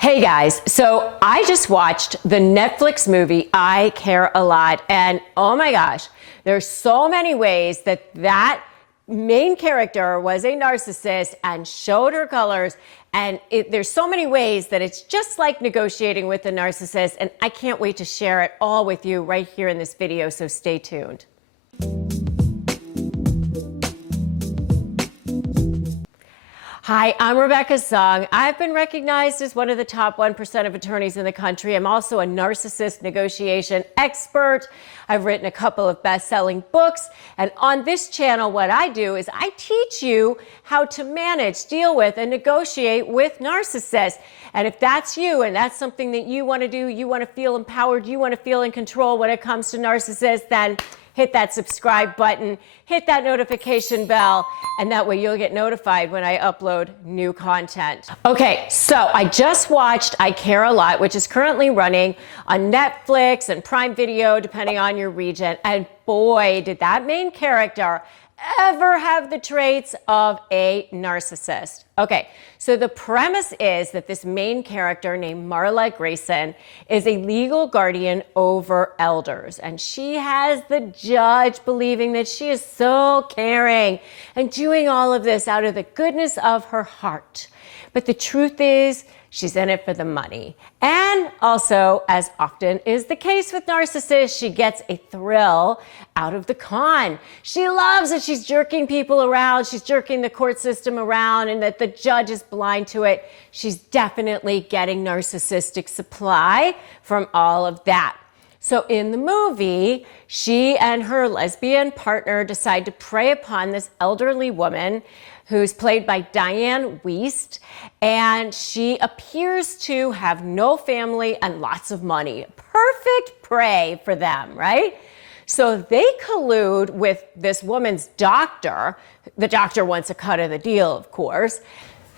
Hey guys, so I just watched the Netflix movie I Care a Lot, and oh my gosh, there's so many ways that main character was a narcissist and showed her colors, and there's so many ways that it's just like negotiating with a narcissist, and I can't wait to share it all with you right here in this video, so stay tuned. Hi, I'm Rebecca Zung. I've been recognized as one of the top 1% of attorneys in the country. I'm also a narcissist negotiation expert. I've written a couple of best-selling books. And on this channel, what I do is I teach you how to manage, deal with, and negotiate with narcissists. And if that's you and that's something that you want to do, you want to feel empowered, you want to feel in control when it comes to narcissists, then hit that subscribe button, hit that notification bell, and that way you'll get notified when I upload new content. Okay, so I just watched I Care a Lot, which is currently running on Netflix and Prime Video, depending on your region. And boy, did that main character ever have the traits of a narcissist. Okay, so the premise is that this main character named Marla Grayson is a legal guardian over elders, and she has the judge believing that she is so caring and doing all of this out of the goodness of her heart. But the truth is, she's in it for the money. And also, as often is the case with narcissists, she gets a thrill out of the con. She loves that she's jerking people around, she's jerking the court system around, and that the judge is blind to it. She's definitely getting narcissistic supply from all of that. So in the movie, she and her lesbian partner decide to prey upon this elderly woman who's played by Diane Wiest, and she appears to have no family and lots of money. Perfect prey for them, right? So they collude with this woman's doctor. The doctor wants a cut of the deal, of course.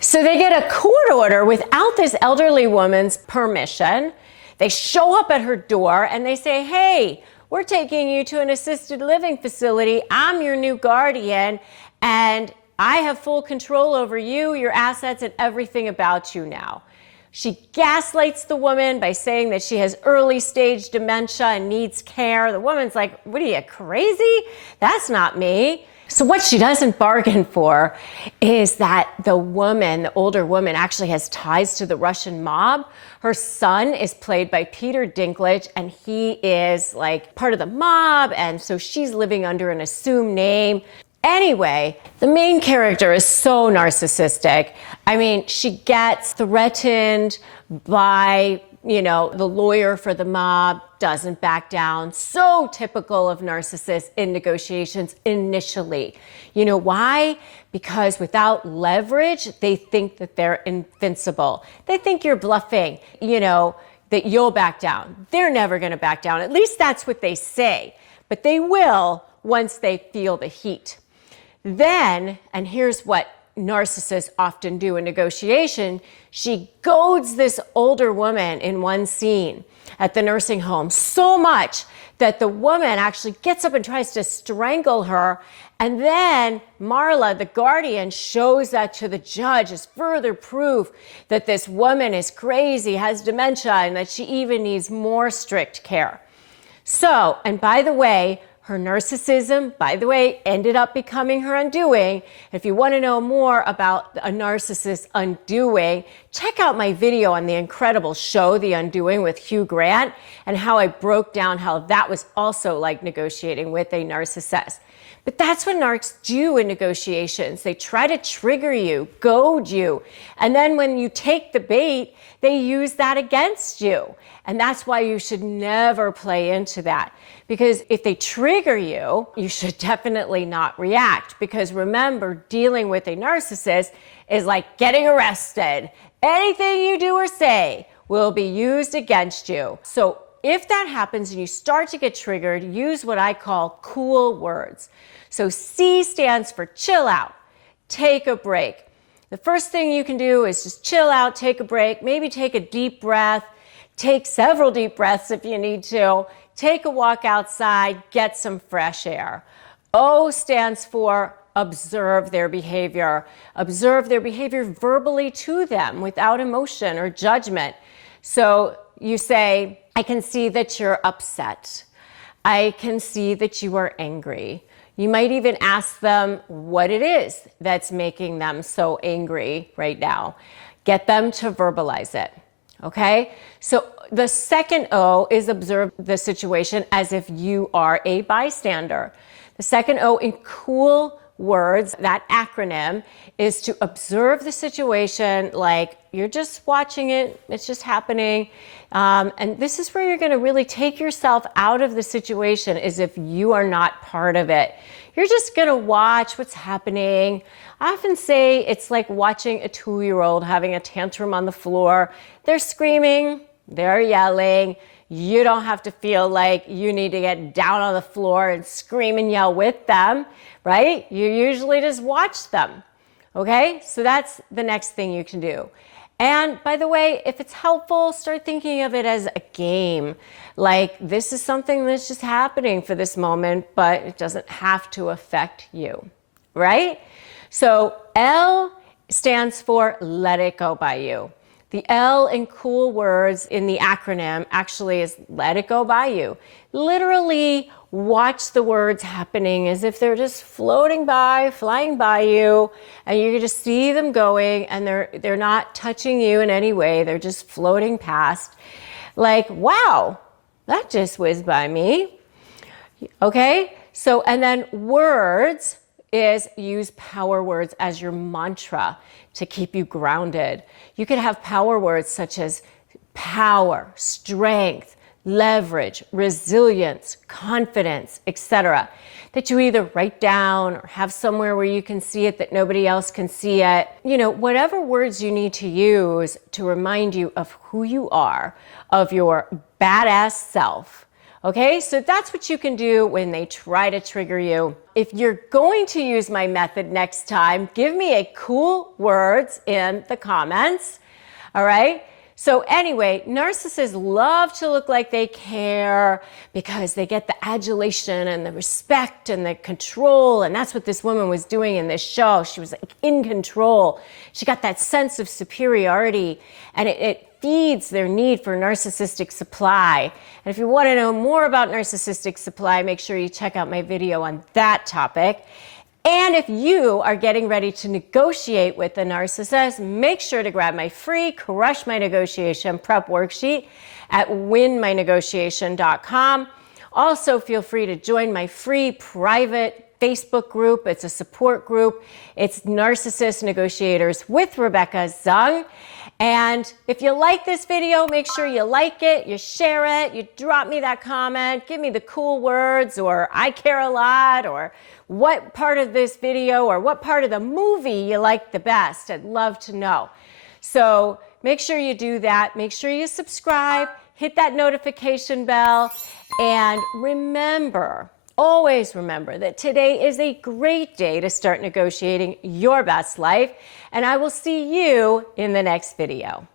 So they get a court order without this elderly woman's permission. They show up at her door and they say, hey, we're taking you to an assisted living facility. I'm your new guardian, and I have full control over you, your assets, and everything about you now. She gaslights the woman by saying that she has early stage dementia and needs care. The woman's like, what are you, crazy? That's not me. So what she doesn't bargain for is that the woman, the older woman, actually has ties to the Russian mob. Her son is played by Peter Dinklage, and he is like part of the mob, and so she's living under an assumed name. Anyway, the main character is so narcissistic. I mean, she gets threatened by, the lawyer for the mob, doesn't back down. So typical of narcissists in negotiations initially. You know why? Because without leverage, they think that they're invincible. They think you're bluffing, that you'll back down. They're never going to back down. At least that's what they say. But they will once they feel the heat. Then, and here's what narcissists often do in negotiation, she goads this older woman in one scene at the nursing home so much that the woman actually gets up and tries to strangle her. And then Marla, the guardian, shows that to the judge as further proof that this woman is crazy, has dementia, and that she even needs more strict care. So, and by the way, her narcissism, ended up becoming her undoing. If you want to know more about a narcissist undoing, check out my video on the incredible show, The Undoing with Hugh Grant, and how I broke down how that was also like negotiating with a narcissist. But that's what narcs do in negotiations. They try to trigger you, goad you, and then when you take the bait, they use that against you. And that's why you should never play into that. Because if they trigger you, you should definitely not react. Because remember, dealing with a narcissist is like getting arrested. Anything you do or say will be used against you. So if that happens and you start to get triggered, use what I call cool words. So C stands for chill out, take a break. The first thing you can do is just chill out, take a break, maybe take a deep breath, take several deep breaths if you need to, take a walk outside, get some fresh air. O stands for observe their behavior. Observe their behavior verbally to them without emotion or judgment. So you say, I can see that you're upset. I can see that you are angry. You might even ask them what it is that's making them so angry right now. Get them to verbalize it, okay? So the second O is observe the situation as if you are a bystander. The second O in cool words, that acronym, is to observe the situation like you're just watching it, it's just happening. And this is where you're going to really take yourself out of the situation as if you are not part of it. You're just going to watch what's happening. I often say it's like watching a 2-year-old having a tantrum on the floor. They're screaming, they're yelling. You don't have to feel like you need to get down on the floor and scream and yell with them, right? You usually just watch them, okay? So that's the next thing you can do. And by the way, if it's helpful, start thinking of it as a game. Like this is something that's just happening for this moment, but it doesn't have to affect you, right? So L stands for let it go by you. The L in cool words in the acronym actually is let it go by you. Literally watch the words happening as if they're just floating by, flying by you, and you can just see them going, and they're not touching you in any way. They're just floating past. Like, wow, that just whizzed by me. Okay? So, and then words is use power words as your mantra to keep you grounded. You could have power words such as power, strength, leverage, resilience, confidence, etc. that you either write down or have somewhere where you can see it that nobody else can see it. You know, whatever words you need to use to remind you of who you are, of your badass self. Okay, so that's what you can do when they try to trigger you. If you're going to use my method next time, give me a cool words in the comments. All right? So anyway, narcissists love to look like they care because they get the adulation and the respect and the control. And that's what this woman was doing in this show. She was like in control. She got that sense of superiority, and it feeds their need for narcissistic supply. And if you want to know more about narcissistic supply, make sure you check out my video on that topic. And if you are getting ready to negotiate with a narcissist, make sure to grab my free Crush My Negotiation prep worksheet at winmynegotiation.com. Also, feel free to join my free private Facebook group. It's a support group. It's Narcissist Negotiators with Rebecca Zung. And if you like this video, make sure you like it, you share it, you drop me that comment, give me the cool words, or I care a lot, or what part of this video or what part of the movie you like the best. I'd love to know. So make sure you do that. Make sure you subscribe, hit that notification bell, and remember, always remember that today is a great day to start negotiating your best life, and I will see you in the next video.